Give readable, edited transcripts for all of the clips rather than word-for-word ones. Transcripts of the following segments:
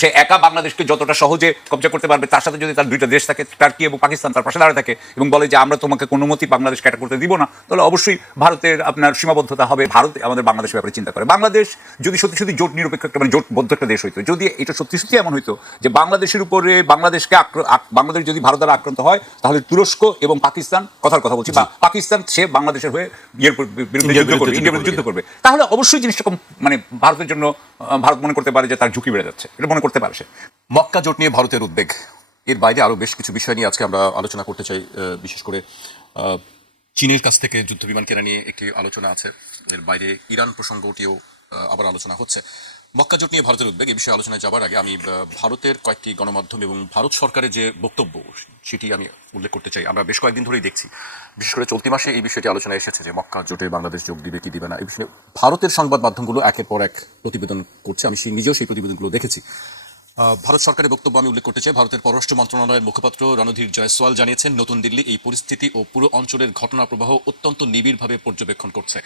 সে একা বাংলাদেশকে যতটা সহজে কবজা করতে পারবে, তার সাথে যদি তার দুইটা দেশ থাকে, টার্কি এবং পাকিস্তান, তার পাশে দাঁড়িয়ে থাকে এবং বলে যে আমরা তোমাকে কোনো মতেই বাংলাদেশ ক্যাটা করতে দিব না, তাহলে অবশ্যই ভারতের আপনার সীমাবদ্ধতা হবে। ভারত আমাদের বাংলাদেশের ব্যাপারে চিন্তা করে। বাংলাদেশ যদি সত্যি সত্যি জোট নিরপেক্ষ একটা মানে জোটবদ্ধ একটা দেশ হইতো, যদি এটা সত্যি সত্যি এমন হইতো যে বাংলাদেশের উপরে বাংলাদেশ যদি ভারত দ্বারা আক্রান্ত হয়, তাহলে তুরস্ক এবং পাকিস্তান, কথার কথা বলছি, বা পাকিস্তান সে বাংলাদেশের হয়ে বিরুদ্ধে যুদ্ধ করবে, ইন্ডিয়ার বিরুদ্ধে যুদ্ধ করবে, তাহলে অবশ্যই জিনিসটা মানে ভারতের জন্য, ভারত মনে করতে পারে যে তার ঝুঁকি বেড়ে যাচ্ছে, এটা মনে করতে পারে সে। মক্কা জোট নিয়ে ভারতের উদ্বেগ, এর বাইরে আরও বেশ কিছু বিষয় নিয়ে আজকে আমরা আলোচনা করতে চাই। বিশেষ করে চীনের কাছ থেকে যুদ্ধ বিমান কেনা নিয়ে একটি আলোচনা আছে, এর বাইরে ইরান প্রসঙ্গটিও আবার আলোচনা হচ্ছে। মক্কা জোট নিয়ে ভারতের উদ্বেগ, এই বিষয়ে আলোচনায় যাবার আগে আমি ভারতের কয়েকটি গণমাধ্যম এবং ভারত সরকারের যে বক্তব্য সেটি আমি উল্লেখ করতে চাই। আমরা বেশ কয়েকদিন ধরেই দেখছি, বিশেষ করে চলতি মাসে এই বিষয়টি আলোচনায় এসেছে যে মক্কা জোটে বাংলাদেশ যোগ দিবে কি দিবে না, এই বিষয়ে ভারতের সংবাদ মাধ্যমগুলো একের পর এক প্রতিবেদন করছে। আমি নিজেও সেই প্রতিবেদনগুলো দেখেছি। ভারত সরকারের বক্তব্য আমি উল্লেখ করতে চাই। ভারতের পররাষ্ট্র মন্ত্রণালয়ের মুখপাত্র রণধীর জয়সওয়াল জানিয়েছেন, নতুন দিল্লি এই পরিস্থিতি ও পুরো অঞ্চলের ঘটনা প্রবাহ অত্যন্ত নিবিড়ভাবে পর্যবেক্ষণ করছে।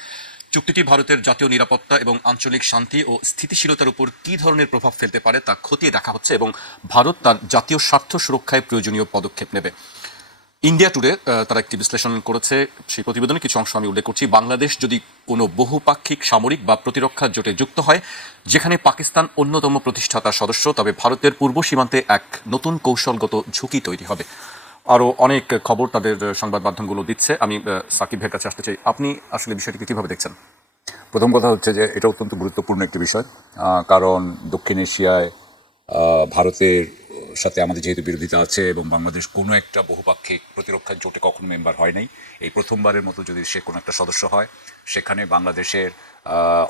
চুক্তিটি ভারতের জাতীয় নিরাপত্তা এবং আঞ্চলিক শান্তি ও স্থিতিশীলতার উপর কী ধরনের প্রভাব ফেলতে পারে তা খতিয়ে দেখা হচ্ছে এবং ভারত তার জাতীয় স্বার্থ সুরক্ষায় প্রয়োজনীয় পদক্ষেপ নেবে। ইন্ডিয়া টুডে তারা একটি বিশ্লেষণ করেছে, সেই প্রতিবেদনে কিছু অংশ আমি উল্লেখ করছি। বাংলাদেশ যদি কোনো বহুপাক্ষিক সামরিক বা প্রতিরক্ষা জোটে যুক্ত হয়, যেখানে পাকিস্তান অন্যতম প্রতিষ্ঠাতা সদস্য, তবে ভারতের পূর্ব সীমান্তে এক নতুন কৌশলগত ঝুঁকি তৈরি হবে। আরও অনেক খবর তাদের সংবাদ মাধ্যমগুলো দিচ্ছে। আমি সাকিব ভাইয়ের কাছে আসতে চাই, আপনি আসলে বিষয়টিকে কীভাবে দেখছেন? প্রথম কথা হচ্ছে যে এটা অত্যন্ত গুরুত্বপূর্ণ একটি বিষয়, কারণ দক্ষিণ এশিয়ায় ভারতের সাথে আমাদের যেহেতু বিরোধিতা আছে এবং বাংলাদেশ কোনো একটা বহুপাক্ষিক প্রতিরক্ষা জোটে কখনো মেম্বার হয় নাই, এই প্রথমবারের মতো যদি সে কোনো একটা সদস্য হয়, সেখানে বাংলাদেশের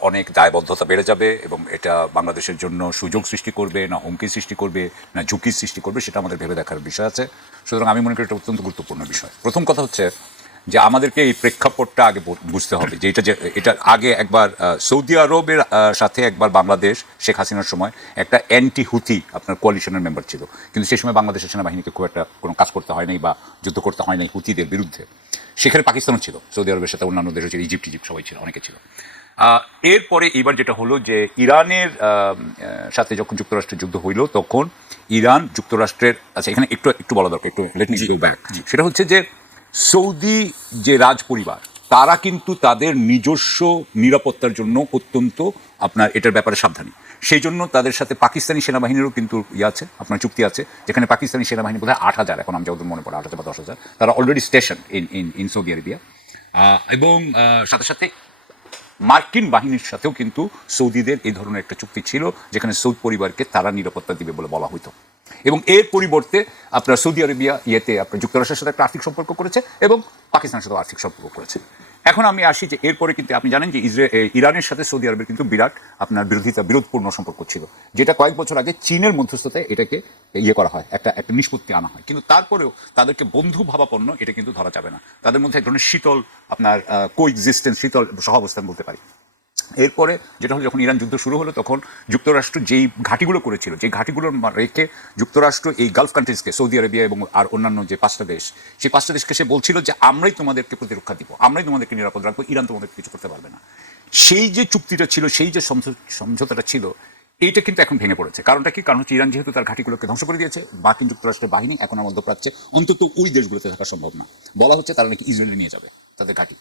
অনেক দায়বদ্ধতা বেড়ে যাবে এবং এটা বাংলাদেশের জন্য সুযোগ সৃষ্টি করবে না হুমকি সৃষ্টি করবে না ঝুঁকির সৃষ্টি করবে, সেটা আমাদের ভেবে দেখার বিষয় আছে। সুতরাং আমি মনে করি এটা অত্যন্ত গুরুত্বপূর্ণ বিষয়। প্রথম কথা হচ্ছে যে আমাদেরকে এই প্রেক্ষাপটটা আগে বুঝতে হবে যে এটার আগে একবার সৌদি আরবের সাথে একবার বাংলাদেশ শেখ হাসিনার সময় একটা অ্যান্টি হুথি আপনার কোয়ালিশনের মেম্বার ছিল, কিন্তু সেই সময় বাংলাদেশের সেনাবাহিনীকে খুব একটা কোনো কাজ করতে হয় নাই বা যুদ্ধ করতে হয় নাই হুথিদের বিরুদ্ধে। সেখানে পাকিস্তানও ছিল, সৌদি আরবের সাথে অন্যান্য দেশ ছিল, ইজিপ্ট সবাই ছিল, অনেকে ছিল। এরপরে এবার যেটা হলো যে ইরানের সাথে যখন যুক্তরাষ্ট্রের যুদ্ধ হইল, তখন ইরান যুক্তরাষ্ট্রের, আচ্ছা এখানে একটু একটু বলা দরকার, একটু লেট মি গো ব্যাক। সেটা হচ্ছে যে সৌদি যে রাজ পরিবার, তারা কিন্তু তাদের নিজস্ব নিরাপত্তার জন্য অত্যন্ত আপনার এটার ব্যাপারে সাবধানী। সেই জন্য তাদের সাথে পাকিস্তানি সেনাবাহিনীরও কিন্তু আছে, আপনার চুক্তি আছে, যেখানে পাকিস্তানি সেনাবাহিনী বোধ হয় 8,000, এখন আমি যতদূর মনে পড়ে 8,000 বা 10,000, তারা already station in Saudi Arabia. এবং সাথে সাথে মার্কিন বাহিনীর সাথেও কিন্তু সৌদিদের এই ধরনের একটা চুক্তি ছিল, যেখানে সৌদ পরিবারকে তারা নিরাপত্তা দিবে বলে বলা হইতো। এবং এর পরিবর্তে আপনার সৌদি আরবিয়া আপনার যুক্তরাষ্ট্রের সাথে একটা আর্থিক সম্পর্ক করেছে এবং পাকিস্তানের সাথে আর্থিক সম্পর্ক করেছে। এখন আমি আসি যে এরপরে কিন্তু আপনি জানেন যে ইরানের সাথে সৌদি আরবের কিন্তু বিরাট আপনার বিরোধপূর্ণ সম্পর্ক ছিল, যেটা কয়েক বছর আগে চীনের মধ্যস্থতায় এটাকে করা হয়, একটা নিষ্পত্তি আনা হয়। কিন্তু তারপরেও তাদেরকে বন্ধু ভাবাপন্ন এটা কিন্তু ধরা যাবে না, তাদের মধ্যে এক ধরনের শীতল আপনার কোএক্সিস্টেন্স, শীতল সহাবস্থান বলতে পারি। এরপরে যেটা হলো, যখন ইরান যুদ্ধ শুরু হলো, তখন যুক্তরাষ্ট্র যেই ঘাঁটিগুলো করেছিল, যে ঘাঁটিগুলোর রেখে যুক্তরাষ্ট্র এই গালফ কান্ট্রিজকে, সৌদি আরবিয়া এবং আর অন্যান্য যে 5টা দেশ, সেই 5টা দেশকে সে বলছিল যে আমরাই তোমাদেরকে প্রতিরক্ষা দিব, আমরাই তোমাদেরকে নিরাপদ রাখবো, ইরান তোমাদেরকে কিছু করতে পারবে না। সেই যে চুক্তিটা ছিল, সেই যে সমঝোতাটা ছিল, এইটা কিন্তু এখন ভেঙে পড়েছে। কারণটা কি? কারণ হচ্ছে ইরান যেহেতু তার ঘাঁটিগুলোকে ধ্বংস করে দিয়েছে, মার্কিন যুক্তরাষ্ট্রের বাহিনী এখন আর মধ্যপ্রাচ্যে অন্তত ওই দেশগুলোতে থাকা সম্ভব না। বলা হচ্ছে তারা নাকি ইসরায়েলে নিয়ে যাবে তাদের ঘাঁটি।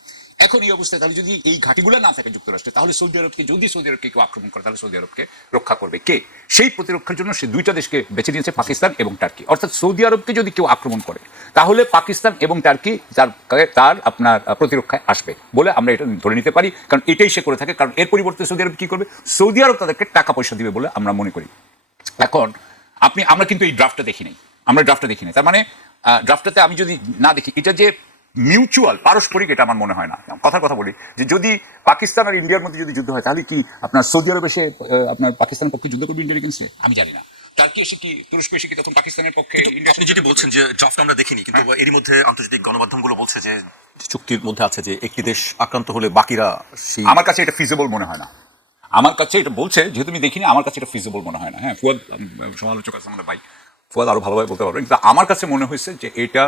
এখন এই অবস্থায় তাহলে যদি এই ঘাঁটিগুলো না থাকে যুক্তরাষ্ট্রে, তাহলে সৌদি আরবকে, যদি সৌদি আরবকে কেউ আক্রমণ করে, তাহলে সৌদি আরবকে রক্ষা করবে কে? সেই প্রতিরক্ষার জন্য সে 2টা দেশকে বেছে নিয়েছে, পাকিস্তান এবং টার্কি। অর্থাৎ সৌদি আরবকে যদি কেউ আক্রমণ করে, তাহলে পাকিস্তান এবং টার্কি তার আপনার প্রতিরক্ষায় আসবে বলে আমরা এটা ধরে নিতে পারি, কারণ এটাই সে করে থাকে। কারণ এর পরিবর্তে সৌদি আরব কি করবে? সৌদি আরব তাদেরকে টাকা পয়সা দিবে বলে আমরা মনে করি। এখন আমরা কিন্তু এই ড্রাফটটা দেখি নাই, তার মানে ড্রাফটটাতে আমি যদি না দেখি, এটা যে মিউচুয়াল পারস্পরিক, এটা আমার মনে হয় না। কথার কথা বলি যে যদি পাকিস্তান আর ইন্ডিয়ার মধ্যে যদি যুদ্ধ হয়, তাহলে কি আপনার সৌদি আরব এসে আপনার পাকিস্তানের পক্ষে যুদ্ধ করবে ইন্ডিয়ার এগেইনস্টে? আমি জানি না। টার্কি এসে কি, তুরস্ক এসে কি তখন পাকিস্তানের পক্ষে? আপনি যেটি বলছেন যে ড্রাফট আমরা দেখিনি, কিন্তু এরই মধ্যে আন্তর্জাতিক গণমাধ্যমগুলো বলছে যে চুক্তির মধ্যে আছে যে একটি দেশ আক্রান্ত হলে বাকিরা সেই, আমার কাছে এটা ফিজিবল মনে হয় না। আমার কাছে এটা বলছে, যেহেতু আমি দেখিনি, আমার কাছে এটা ফিজিবল মনে হয় না। হ্যাঁ, ফুয়াদ সমালোচক আছে আমাদের ভাই, ফুয়াদ আরো ভালোভাবে বলতে পারবেন, কিন্তু আমার কাছে মনে হয়েছে যে এটা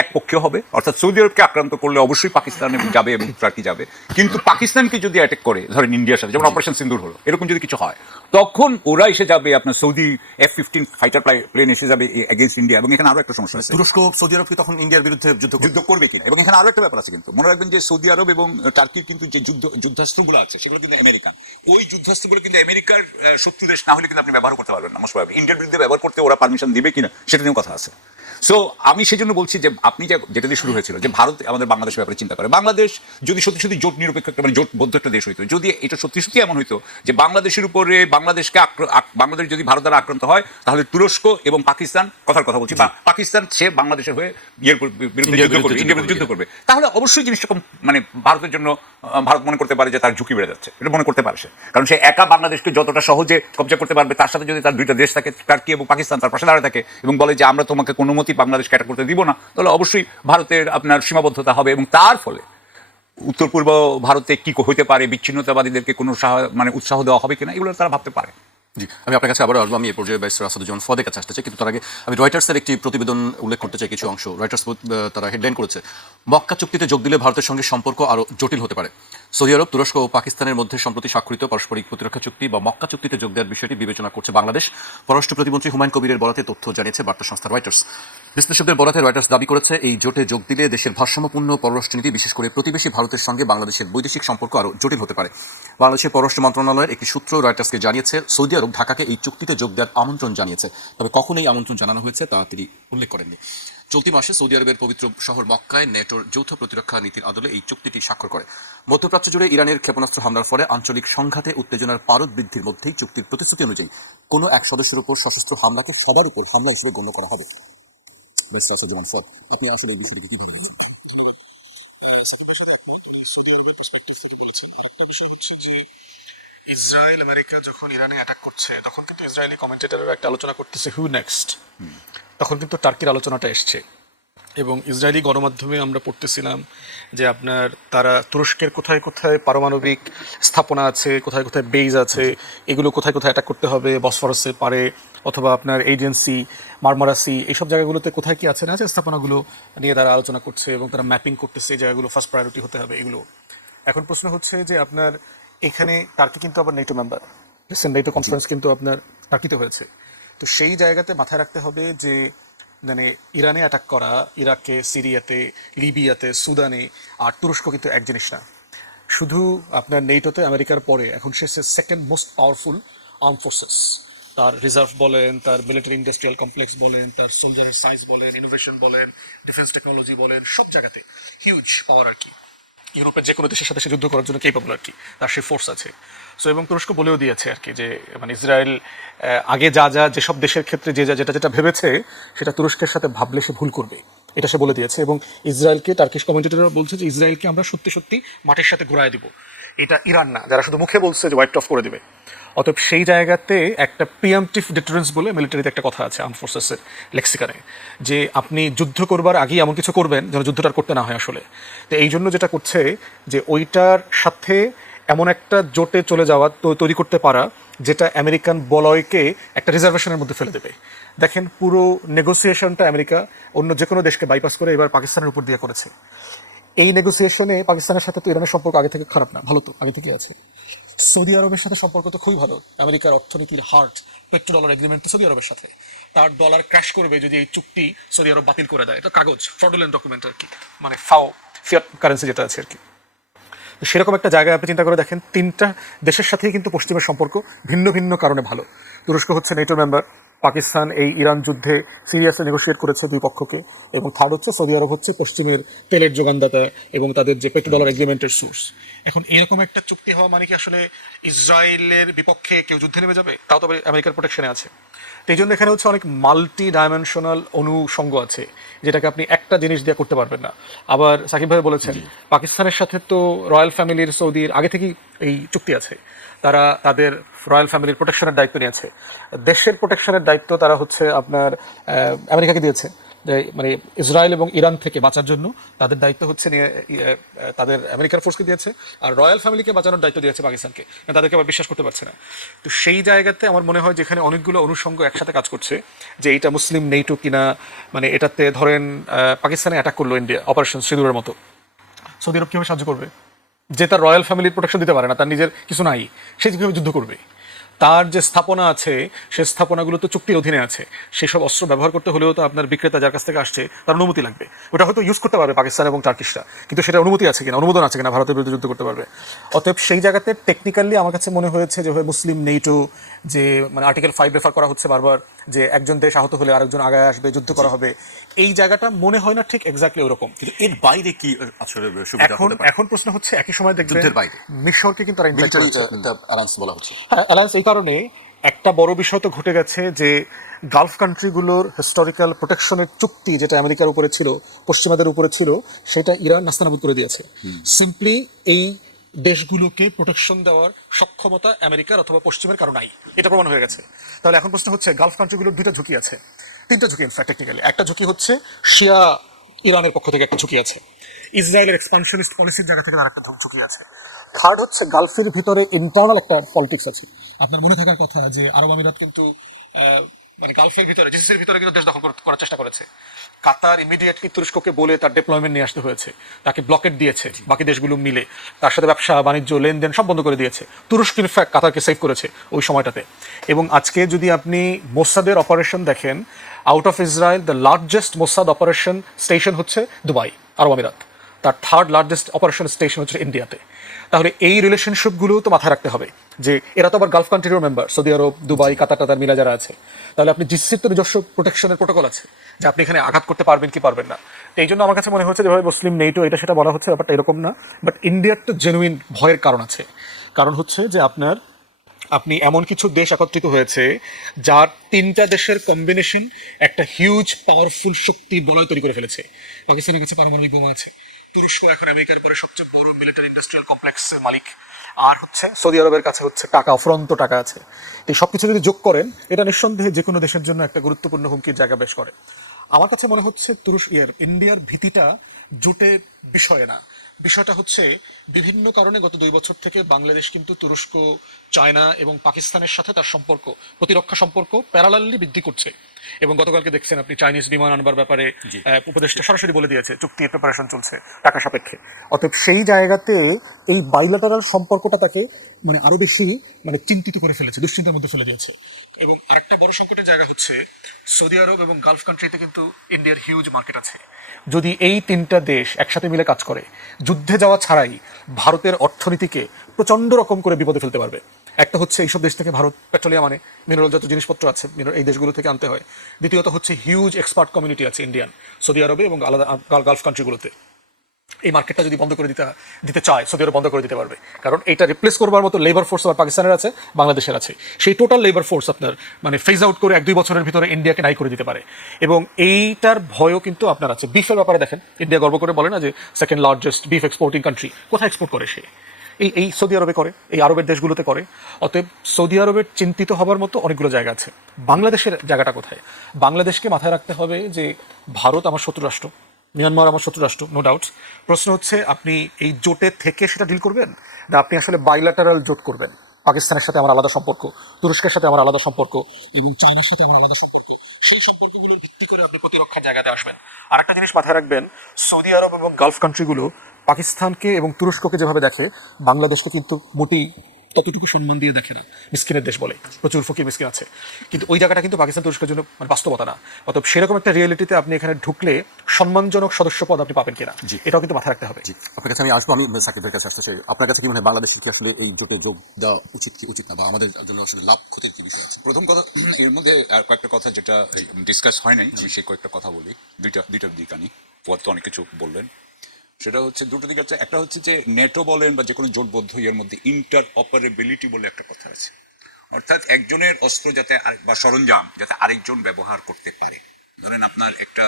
একপক্ষীয় হবে, অর্থাৎ সৌদি আরবকে আক্রান্ত করলে অবশ্যই পাকিস্তানে যাবে এবং টার্কি যাবে, কিন্তু পাকিস্তানকে যদি অ্যাটাক করে ধরেন ইন্ডিয়ার সাথে, যেমন অপারেশন সিন্দুর হলো, এরকম যদি কিছু হয়, তখন ওরা এসে যাবে আপনার সৌদি F-15 ফাইটার প্লেন এসে যাবে এগেনস্ট ইন্ডিয়া। এবং এখানে আরো একটা সমস্যা আছে, তুরস্ক সৌদি আরব কি তখন ইন্ডিয়ার বিরুদ্ধে যুদ্ধ করবে কিনা। এবং এখানে আরো একটা ব্যাপার আছে, কিন্তু মনে রাখবেন যে সৌদি আরব এবং টার্কির কিন্তু যে যুদ্ধাস্ত্রগুলো আছে সেগুলো কিন্তু আমেরিকান। ওই যুদ্ধাস্ত্রগুলো কিন্তু আমেরিকার শত্রু দেশ না হলে কিন্তু আপনি ব্যবহার করতে পারবেন না। মোস্ট প্রবাবলি ইন্ডিয়ার বিরুদ্ধে ব্যবহার করতে ওরা পারমিশন দিবে কিনা সেটা নিয়েও কথা আছে। সো আমি সেই জন্য বলছি যে আপনি যেটা দিয়ে শুরু হয়েছিল যে ভারত আমাদের বাংলাদেশের ব্যাপারে চিন্তা করে, বাংলাদেশ যদি সত্যি সত্যি জোট নিরপেক্ষ একটা মানে জোটবদ্ধ একটা দেশ হইতো, যদি এটা সত্যি সত্যি এমন হইতো যে বাংলাদেশের উপরে বাংলাদেশ যদি ভারত দ্বারা আক্রান্ত হয়, তাহলে তুরস্ক এবং পাকিস্তান, কথার কথা বলছি, বা পাকিস্তান সে বাংলাদেশের হয়ে বিরুদ্ধে যুদ্ধ করবে, ইন্ডিয়ার বিরুদ্ধে যুদ্ধ করবে, তাহলে অবশ্যই জিনিসটা মানে ভারতের জন্য ভারত মনে করতে পারে যে তার ঝুঁকি বেড়ে যাচ্ছে। এটা মনে করতে পারে সে, কারণ সে একা বাংলাদেশকে যতটা সহজে কবজা করতে পারবে, তার সাথে যদি তার দুইটা দেশ থাকে, টার্কি এবং পাকিস্তান, তার পাশে দাঁড়ায় থাকে এবং বলে যে আমরা তোমাকে কোনো মতেই বাংলাদেশকে অ্যাটাক করতে দিব না, তাহলে অবশ্যই ভারতের আপনার সীমাবদ্ধতা হবে এবং তার ফলে উত্তর পূর্ব ভারতে কি হইতে পারে, বিচ্ছিন্নতাবাদীদেরকে কোনো মানে উৎসাহ দেওয়া হবে কিনা, এগুলো তারা ভাবতে পারে। জি, আমি আপনার কাছে আবার আসবো। আমি এই পর্যায়ে ব্যারিস্টার আসাদুজ্জামান ফদের কাছে আসতে চাই, কিন্তু তার আগে আমি রয়টার্সের একটি প্রতিবেদন উল্লেখ করতে চাই, কিছু অংশ। রয়টার্স তারা হেডলাইন করেছে, মক্কা চুক্তিতে যোগ দিলে ভারতের সঙ্গে সম্পর্ক আরও জটিল হতে পারে। সৌদি আরব, তুরস্ক ও পাকিস্তানের মধ্যে সম্প্রতি স্বাক্ষরিত পারস্পরিক প্রতিরক্ষা চুক্তি বা মক্কা চুক্তিতে যোগ দেওয়ার বিষয়টি বিবেচনা করছে বাংলাদেশ। পররাষ্ট্র প্রতিমন্ত্রী হুমায়ুন কবিরের বরাতে তথ্য জানিয়েছে বার্তা সংস্থা রয়টার্স। বিশ্লেষকদের বরাতে রয়টার্স দাবি করেছে, এই জোটে যোগ দিলে দেশের ভারসাম্যপূর্ণ পররাষ্ট্রনীতি, বিশেষ করে প্রতিবেশী ভারতের সঙ্গে বাংলাদেশের বৈদেশিক সম্পর্ক আরও জটিল হতে পারে। বাংলাদেশের পররাষ্ট্র মন্ত্রণালয়ের একটি সূত্র রয়টার্সকে জানিয়েছে, সৌদি আরব ঢাকাকে এই চুক্তিতে যোগ দেওয়ার আমন্ত্রণ জানিয়েছে, তবে কখন এই আমন্ত্রণ জানানো হয়েছে তা তিনি উল্লেখ করেননি। চলতি মাসে সৌদি আরবের পবিত্র শহর মক্কায় নেটোর যৌথ প্রতিরক্ষা নীতির আদলে এই চুক্তিটি স্বাক্ষর করে। মধ্যপ্রাচ্য জুড়ে ইরানের ক্ষেপণাস্ত্র হামলার ফলে আঞ্চলিক সংঘাতে উত্তেজনার পারদ বৃদ্ধির মধ্যেই চুক্তির প্রতিশ্রুতি অনুযায়ী কোনো এক সদস্যের উপর সশস্ত্র হামলাকে সবার উপর হামলা হিসেবে গণ্য করা হবে। আপনি আসলে এই বিষয়টি কি বলছেন? আরেকটা বিষয় হচ্ছে যে ইসরায়েল আমেরিকা যখন ইরানে অ্যাটাক করছে, তখন কিন্তু ইসরায়েলি কমেন্টেটররা একটা আলোচনা করতেছে হু নেক্সট, তখন কিন্তু টার্কির আলোচনাটা এসছে। এবং ইসরায়েলি গণমাধ্যমে আমরা পড়তেছিলাম যে আপনার তারা তুরস্কের কোথায় কোথায় পারমাণবিক স্থাপনা আছে, কোথায় কোথায় বেজ আছে, এগুলো কোথায় কোথায় অ্যাটাক করতে হবে, বসফরাসের পারে অথবা আপনার এজেন্সি, মারমারাসি, এইসব জায়গাগুলোতে কোথায় কি আছে না আছে স্থাপনাগুলো নিয়ে তারা আলোচনা করছে এবং তারা ম্যাপিং করতেছে এই জায়গাগুলো ফার্স্ট প্রায়োরিটি হতে হবে এগুলো। এখন প্রশ্ন হচ্ছে যে আপনার এখানে টার্কি কিন্তু আবার NATO member, recent NATO conference কিন্তু আপনার টার্কিতে হয়েছে। তো সেই জায়গাতে মাথায় রাখতে হবে যে মানে ইরানে অ্যাটাক করা, ইরাকে, সিরিয়াতে, লিবিয়াতে, সুদানে, আর তুরস্ক কিন্তু এক জিনিস না। শুধু আপনার নেটোতে আমেরিকার পরে এখন সে second most powerful arm forces. তার রিজার্ভ বলেন, তার মিলিটারি ইন্ডাস্ট্রিয়াল কমপ্লেক্স বলেন, তার সোলজারি সায়েন্স বলেন, ইনোভেশন বলেন, ডিফেন্স টেকনোলজি বলেন, সব জায়গাতে হিউজ পাওয়ার আর কি। ইউরোপের যে কোনো দেশের সাথে সে যুদ্ধ করার জন্য কেপেবল আর কি, তার সেই ফোর্স আছে। সো এবং তুরস্ক বলেও দিয়েছে আর কি যে মানে ইসরায়েল আগে যেসব দেশের ক্ষেত্রে যেটা ভেবেছে সেটা তুরস্কের সাথে ভাবলে সে ভুল করবে, এটা সে বলে দিয়েছে। এবং ইসরায়েলকে টার্কিশ কমেন্টেটররা বলছে যে ইসরায়েলকে আমরা সত্যি সত্যি মাটির সাথে ঘুরায় দিব, এটা ইরান না যারা শুধু মুখে বলছে যে ওয়াইপ অফ করে দেবে। অতএব সেই জায়গাতে একটা প্রিএমটিভ ডিটারেন্স বলে মিলিটারিতে একটা কথা আছে আর্ম ফোর্সেসের লেক্সিকানে, যে আপনি যুদ্ধ করবার আগেই এমন কিছু করবেন যেন যুদ্ধটা করতে না হয় আসলে। তো এই জন্য যেটা করছে যে ওইটার সাথে এমন একটা জোটে চলে যাওয়া, তৈরি করতে পারা যেটা আমেরিকান বলয়কে একটা রিজার্ভেশনের মধ্যে ফেলে দেবে। দেখেন পুরো নেগোসিয়েশনটা আমেরিকা অন্য যে কোনো দেশকে বাইপাস করে এবার পাকিস্তানের উপর দিয়ে করেছে। এই নেগোসিয়েশনে পাকিস্তানের সাথে তো ইরানের সম্পর্ক আগে থেকে খারাপ না, ভালো তো আগে থেকে আছে। সৌদি আরবের সাথে সম্পর্ক তো খুবই ভালো, আমেরিকার অর্থনীতির হার্ট, পেট্রো-ডলার এগ্রিমেন্ট তো সৌদি আরবের সাথে। তার ডলার ক্র্যাশ করবে যদি এই চুক্তি সৌদি আরব বাতিল করে দেয়, এটা কাগজ, ফ্রডুলেন্ট ডকুমেন্ট আর কি, মানে ফিয়াট কারেন্সি যেটা আছে আর কি। তো সেরকম একটা জায়গায় আপনি চিন্তা করে দেখেন, তিনটা দেশের সাথেই কিন্তু পশ্চিমের সম্পর্ক ভিন্ন ভিন্ন কারণে ভালো। তুরস্ক হচ্ছে নেটো মেম্বার, পাকিস্তান এই ইরান যুদ্ধে সিরিয়াসলি নেগোশিয়েট করেছে দুই পক্ষকে, এবং থার্ড হচ্ছে সৌদি আরব হচ্ছে পশ্চিমের তেলের যোগানদাতা এবং তাদের যে পেট্রো-ডলার এগ্রিমেন্টের সোর্স। এখন এরকম একটা চুক্তি হওয়া মানে কি আসলে ইসরায়েলের বিপক্ষে কেউ যুদ্ধে নেমে যাবে? তাও তবে আমেরিকার প্রোটেকশনে আছে। তো এই জন্য এখানে হচ্ছে অনেক মাল্টি ডাইমেনশনাল অনুষঙ্গ আছে, যেটাকে আপনি একটা জিনিস দিয়ে করতে পারবেন না। আবার সাকিব ভাই বলেছেন পাকিস্তানের সাথে তো রয়্যাল ফ্যামিলির সৌদির আগে থেকেই এই চুক্তি আছে, তারা তাদের রয়্যাল ফ্যামিলির প্রোটেকশনের দায়িত্ব নিয়েছে। দেশের প্রোটেকশনের দায়িত্ব তারা হচ্ছে আপনার আমেরিকাকে দিয়েছে। মানে ইসরায়েল এবং ইরান থেকে বাঁচার জন্য তাদের দায়িত্ব হচ্ছে নিয়ে তাদের আমেরিকার ফোর্সকে দিয়েছে, আর রয়্যাল ফ্যামিলিকে বাঁচানোর দায়িত্ব দিয়েছে পাকিস্তানকে, তাদেরকে আবার বিশ্বাস করতে পারছে না। তো সেই জায়গাতে আমার মনে হয় যেখানে অনেকগুলো অনুষঙ্গ একসাথে কাজ করছে, যে এইটা মুসলিম নেইটো কিনা, মানে এটাতে ধরেন পাকিস্তানে অ্যাটাক করলো ইন্ডিয়া অপারেশন সিঁদুরের মতো, সৌদি আরব কীভাবে সাহায্য করবে? যে তার রয়্যাল ফ্যামিলির প্রোটেকশন দিতে পারে না, তার নিজের কিছু নাই, সে কীভাবে যুদ্ধ করবে? তার যে স্থাপনা আছে সেই স্থাপনাগুলো তো চুক্তির অধীনে আছে, সেসব অস্ত্র ব্যবহার করতে হলেও তো আপনার বিক্রেতা যার কাছ থেকে আসছে তার অনুমতি লাগবে। ওটা হয়তো ইউজ করতে পারবে পাকিস্তান এবং টার্কিশরা, কিন্তু সেটা অনুমতি আছে কিনা, অনুমোদন আছে কিনা ভারতের বিরুদ্ধে যুদ্ধ করতে পারবে? অতএব সেই জায়গাতে টেকনিক্যালি আমার কাছে মনে হয়েছে যে মুসলিম নেইটো, যে মানে আর্টিকেল 5 রেফার করা হচ্ছে বারবার, যে একজন দেশ আহত হলে আরেকজন আগায় আসবে, যুদ্ধ করা হবে, এই জায়গাটা মনে হয় না ঠিক এক্স্যাক্টলি ওরকম। কিন্তু এর বাইরে কি আসলে সুবিধা হতে পারে? এখন প্রশ্ন হচ্ছে একই সময় দেখবেন যুদ্ধের বাইরে মিশরকে কিন্তু তারা invite মিলিটারি করেছে। অ্যালায়েন্স বলা হচ্ছে। হ্যাঁ, অ্যালায়েন্স এই কারণে একটা বড় বিষয় তো ঘটে গেছে যে গালফ কান্ট্রিগুলোর হিস্টোরিক্যাল প্রোটেকশনের চুক্তি যেটা আমেরিকার উপরে ছিল, পশ্চিমাদের উপরে ছিল, সেটা ইরান নাস্তানাবুদ করে দিয়েছে। সিম্পলি এই দেশগুলোকে প্রোটেকশন দেওয়ার সক্ষমতা আমেরিকার অথবা পশ্চিমের কারো নাই, এটা প্রমাণ হয়ে গেছে। তাহলে এখন প্রশ্ন হচ্ছে গালফ কান্ট্রিগুলোর দুইটা ঝুঁকি আছে, তিনটা ঝুঁকি ইনফ্যাক্ট টেকনিক্যালি। একটা ঝুঁকি হচ্ছে শিয়া ইরানের পক্ষ থেকে একটা ঝুঁকি আছে, ইসরায়েলের এক্সপানশনিস্ট পলিসির জায়গা থেকে তার একটা ঝুঁকি আছে। থার্ড হচ্ছে গালফের ভিতরে ইন্টারনাল একটা পলিটিক্স আছে। আপনার মনে থাকার কথা যে আরব আমিরাত কিন্তু মানে গালফের ভিতরে, জিসিসির ভিতরে কিন্তু দেশ দখল করার চেষ্টা করেছে। কাতার ইমিডিয়েটলি তুরস্ককে বলে তার ডিপ্লয়মেন্ট নিয়ে আসতে হয়েছে, তাকে ব্লকেট দিয়েছে, বাকি দেশগুলো মিলে তার সাথে ব্যবসা বাণিজ্য লেনদেন সব বন্ধ করে দিয়েছে। তুরস্ক ইনফ্যাক্ট কাতারকে সেভ করেছে ওই সময়টাতে। এবং আজকে যদি আপনি মোসাদের অপারেশন দেখেন, out of Israel the largest Mossad operation station হচ্ছে দুবাই, আরব আমিরাত। তার থার্ড লার্জেস্ট অপারেশন স্টেশন হচ্ছে ইন্ডিয়াতে। তাহলে এই রিলেশনশিপগুলো তো মাথায় রাখতে হবে, যে এরা তো আবার গালফ কান্ট্রিরও মেম্বার, সৌদি আরব, দুবাই, কাতার টাতার মিলা যারা আছে। তাহলে আপনি জিসির তো নিজস্ব প্রোটেকশনের প্রোটোকল আছে, যে আপনি এখানে আঘাত করতে পারবেন কি পারবেন না। তো এই জন্য আমার কাছে মনে হচ্ছে যেভাবে মুসলিম নেইটো এটা সেটা বলা হচ্ছে, ব্যাপারটা এরকম না। বাট ইন্ডিয়ার তো জেনুইন ভয়ের কারণ আছে। কারণ হচ্ছে যে আপনি এমন কিছু দেশ একত্রিত হয়েছে যার তিনটা দেশের কম্বিনেশন একটা হিউজ পাওয়ারফুল শক্তি বলয় তৈরি করে ফেলেছে। পাকিস্তানের কাছে পারমাণবিক বোমা আছে, তুরস্ক এখন আমেরিকার পরে সবচেয়ে বড় মিলিটারি ইন্ডাস্ট্রিয়াল কমপ্লেক্সের মালিক, আর হচ্ছে সৌদি আরবের কাছে হচ্ছে টাকা, অফুরন্ত টাকা আছে। এই সব কিছু যদি যোগ করেন, এটা নিঃসন্দেহে যে কোনো দেশের জন্য একটা গুরুত্বপূর্ণ হুমকির জায়গা বেশ করে। আমার কাছে মনে হচ্ছে ইন্ডিয়ার ভীতিটা জোটের বিষয়ে না, বিষয়টা হচ্ছে বিভিন্ন কারণে গত 2 বছর থেকে বাংলাদেশ কিন্তু তুরস্ক, চায়না এবং পাকিস্তানের সাথে তার সম্পর্ক, প্রতিরক্ষা সম্পর্ক প্যারালালি বৃদ্ধি করছে। এবং গতকালকে দেখছেন আপনি চাইনিজ বিমান আনবার ব্যাপারে উপদেষ্টা সরাসরি বলে দিয়েছে চুক্তির প্রিপারেশন চলছে টাকা সাপেক্ষে। অতএব সেই জায়গাতে এই বাইলাটারাল সম্পর্কটা তাকে মানে আরো বেশি মানে চিন্তিত করে ফেলেছে, দুশ্চিন্তার মধ্যে ফেলে দিয়েছে। এবং আরেকটা বড় সংকটের জায়গা হচ্ছে সৌদি আরব এবং গালফ কান্ট্রিতে কিন্তু ইন্ডিয়ার হিউজ মার্কেট আছে। যদি এই তিনটা দেশ একসাথে মিলে কাজ করে, যুদ্ধে যাওয়া ছাড়াই ভারতের অর্থনীতিকে প্রচন্ড রকম করে বিপদে ফেলতে পারবে। একটা হচ্ছে এইসব দেশ থেকে ভারত পেট্রোলিয়াম আনে, মিনারেলজাত জিনিসপত্র আছে, এই দেশগুলো থেকে আনতে হয়। দ্বিতীয়ত হচ্ছে হিউজ এক্সপার্ট কমিউনিটি আছে ইন্ডিয়ান, সৌদি আরবে এবং আলাদা গালফ কান্ট্রিগুলোতে। এই মার্কেটটা যদি বন্ধ করে দিতে চায়, সৌদি আরব বন্ধ করে দিতে পারবে, কারণ এটা রিপ্লেস করবার মতো লেবার ফোর্স আবার পাকিস্তানের আছে, বাংলাদেশের আছে। সেই টোটাল লেবার ফোর্স আপনার মানে ফেজ আউট করে 1-2 বছরের ভিতরে ইন্ডিয়াকে নাই করে দিতে পারে। এবং এইটার ভয়ও কিন্তু আপনার আছে। বিফের ব্যাপারে দেখেন, ইন্ডিয়া গর্ব করে বলে না যে second largest beef exporting country, কোথায় এক্সপোর্ট করে সে? এই সৌদি আরবে করে, এই আরবের দেশগুলোতে করে। অতএব সৌদি আরবের চিন্তিত হবার মতো অনেকগুলো জায়গা আছে। বাংলাদেশের জায়গাটা কোথায়? বাংলাদেশকে মাথায় রাখতে হবে যে ভারত আমার শত্রু রাষ্ট্র, মিয়ানমার আমার শত্রু রাষ্ট্র, নো ডাউট। প্রশ্ন হচ্ছে আপনি এই জোটে থেকে সেটা ডিল করবেন, না আপনি আসলে বাইলাটারাল জোট করবেন। পাকিস্তানের সাথে আমার আলাদা সম্পর্ক, তুরস্কের সাথে আমার আলাদা সম্পর্ক, এবং চায়নার সাথে আমার আলাদা সম্পর্ক। সেই সম্পর্কগুলোর ভিত্তি করে আপনি প্রতিরক্ষার জায়গাতে আসবেন। আর একটা জিনিস মাথায় রাখবেন, সৌদি আরব এবং গালফ কান্ট্রিগুলো পাকিস্তানকে এবং তুরস্ককে যেভাবে দেখে, বাংলাদেশকে কিন্তু মোটেই ততটুকু সম্মান দিয়ে দেখে না। মিসকিনের দেশ বলে, প্রচুর ফকির মিসকিন আছে, কিন্তু ওই জায়গাটা কিন্তু পাকিস্তান তুরস্কের জন্য মানে বাস্তবতা না। অতএব সেরকম একটা রিয়েলিটিতে আপনি এখানে ঢুকলে সম্মানজনক সদস্য পদ আপনি পাবেন কিনা, এটাও কিন্তু মাথায় রাখতে হবে। জি, আপনার কাছে আমি আসবো, আমি সাকিবের কাছে আসতে চাই। আপনার কাছে কি মনে হয় বাংলাদেশের কি আসলে এই জোটে যোগ দেওয়া উচিত কি উচিত না, বা আমাদের জন্য আসলে লাভ ক্ষতির কি বিষয় আছে? প্রথম কথা, এর মধ্যে আর কয়েকটা কথা যেটা ডিসকাস হয় নাই, আমি সেই কয়েকটা কথা বলি। দুইটার দিক আনি। পর তো অনেক কিছু বললেন। সেটা হচ্ছে দুটো দিক আছে। একটা হচ্ছে যে নেটো বলেন বা যে কোনো জোটবদ্ধ ইয়ের মধ্যে ইন্টার অপারেবিলিটি বলে একটা কথা আছে, অর্থাৎ একজনের অস্ত্র যাতে বা সরঞ্জাম যাতে আরেকজন ব্যবহার করতে পারে। ধরেন আপনার একটা